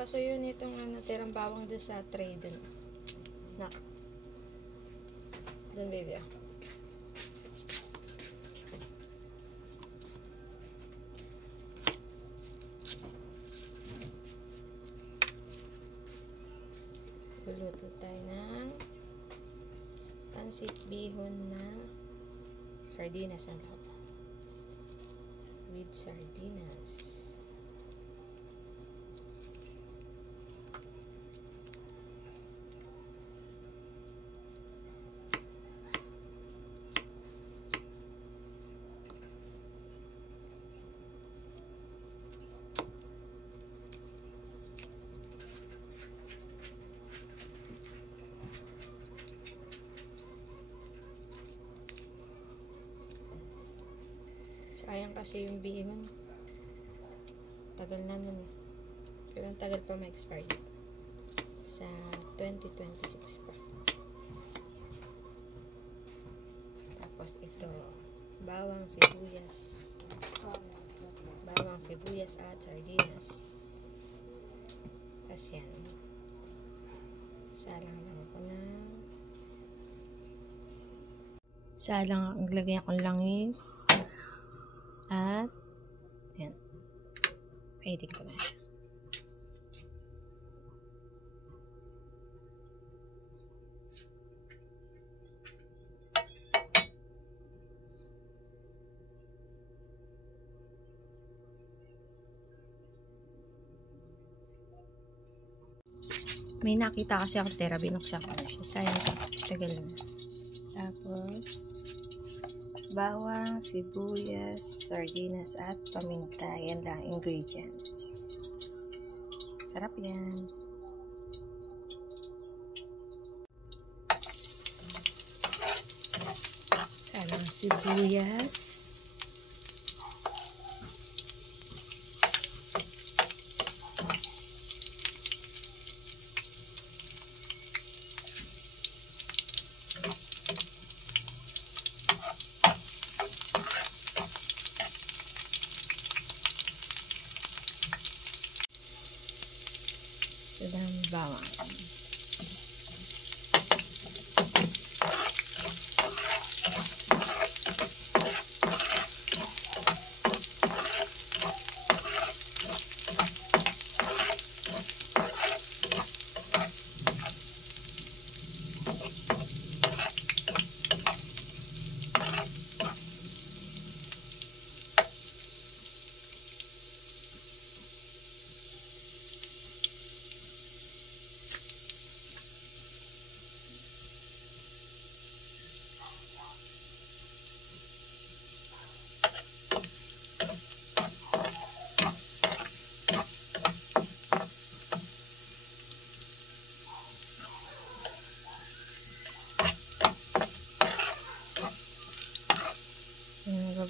Pasuyo nitong natirang bawang doon sa tray doon. Nak. Doon, baby. Luluto tayo ng pansit bihon na sardinas ang loob. With sardinas. Sayang kasi yung bihon. Tagal na nun. Pero ang tagal pa ma-expire. Sa 2026 pa. Tapos ito, bawang sibuyas. Bawang sibuyas at sardinas. Tapos yan. Salang lang ako na. Salang ang lagyan akong langis. At yan. Pwedeng ko na siya. May nakita kasi ako tera, binuksan ko na siya. Sayang ka. Tagal na. Tapos bawang, sibuyas, sardinas, at paminta. Yan lang ingredients. Sarap yan. Salang sibuyas. Salang bawang.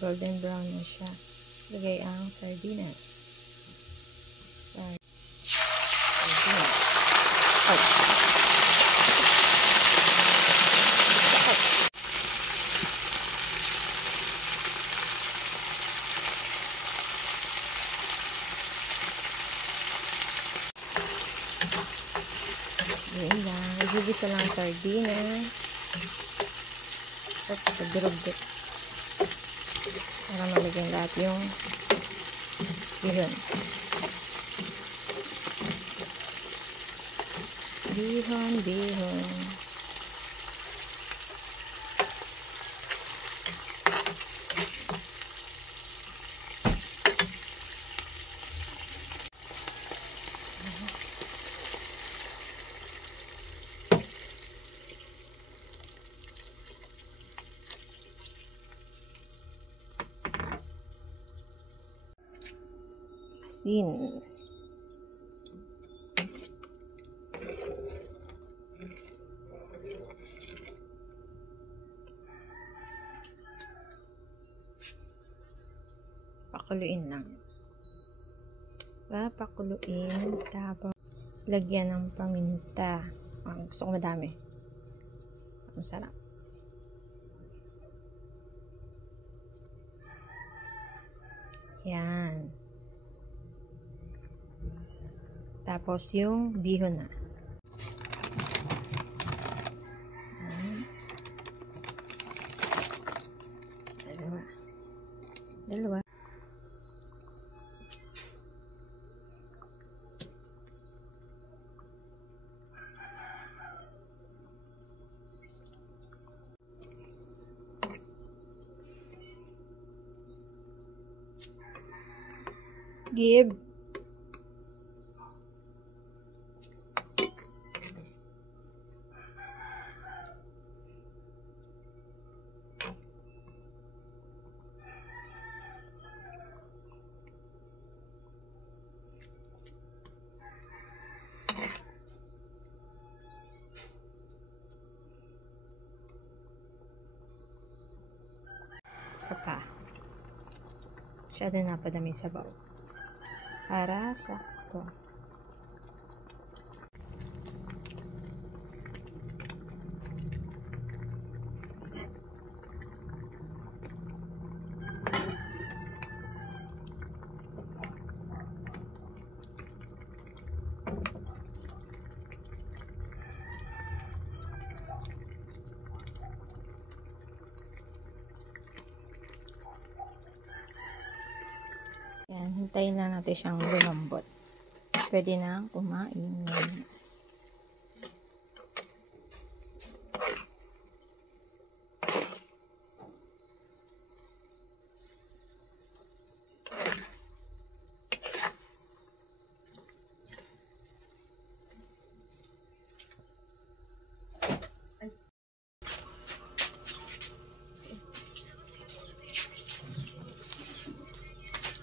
Golden brown na siya. Lagay ang sardinas. Sardinas. Yun lang. Igigisa lang sardinas. Sa pagdurog dito. Para malagyan lahat yung bihon. Bihon. Asin. Pakuluin lang. Pakuluin. Tapos lagyan ng paminta. Gusto ko madami. Ang sarap. Yan. Tapos yung bihon na. Isang, dalawa. Give. Saka. Siya din napadami sa baw. Para sakto. Yan, hintayin lang natin siyang lumambot. Pwede na kumain.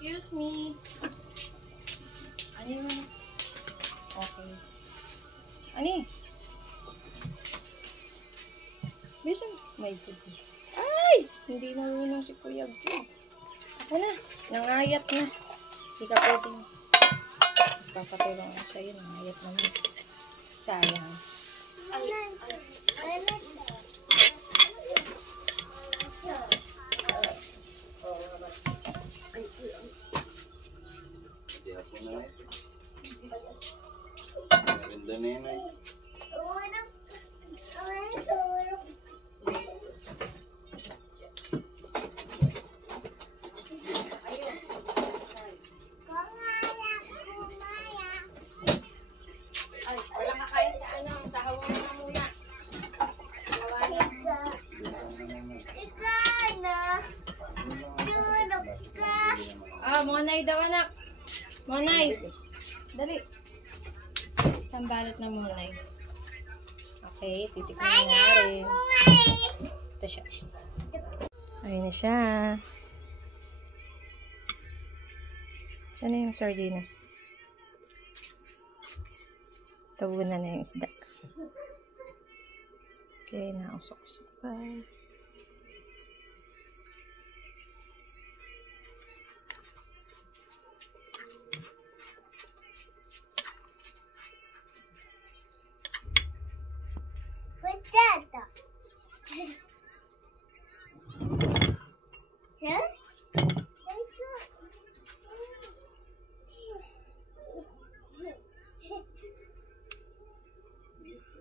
Excuse me. Ano yun? Okay. Ani? Bisan, my goodness. Ay! Hindi marunong si Kuya Gil. Ako na. Nangayat na. Hindi ka pwedeng. Papatulong na sa'yo. Nangayat na mo. Sayang. Ganda na yun ay. Ay, wala ka kain sa ano, sa hawang na muna. Ah, Monay daw anak. Monay. Dali. Isang balot na Monay. Okay, titikman na rin. Ito siya. Ayun na siya. Saan na yung sardinas? Tabunan na yung isda. Okay, nausok-usok pa. What's that? Huh?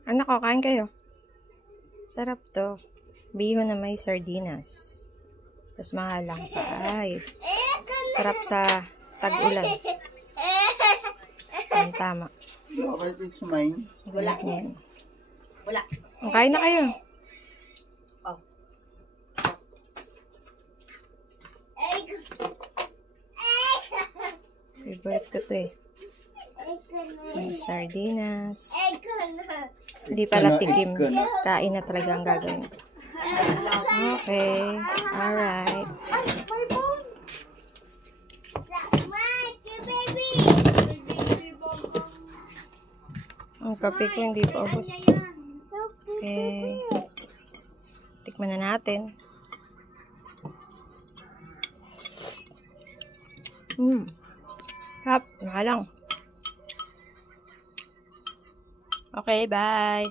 Anak ko, kain kayo. Sarap to. Bihon na may sardinas. Tapos mahalang pa. Ay, sarap sa tag-ulan. Ang tama. Bakit it's mine? Wala yan. Wala. Kain na kayo. Oh. Favorite ko to eh. May sardinas. Hindi pala tikim. Kain na talaga ang gagawin. Okay. Alright. Ang kape ko hindi pa ubos. Okay. Tikman na natin. Sarap. Mahalang. Okay, bye.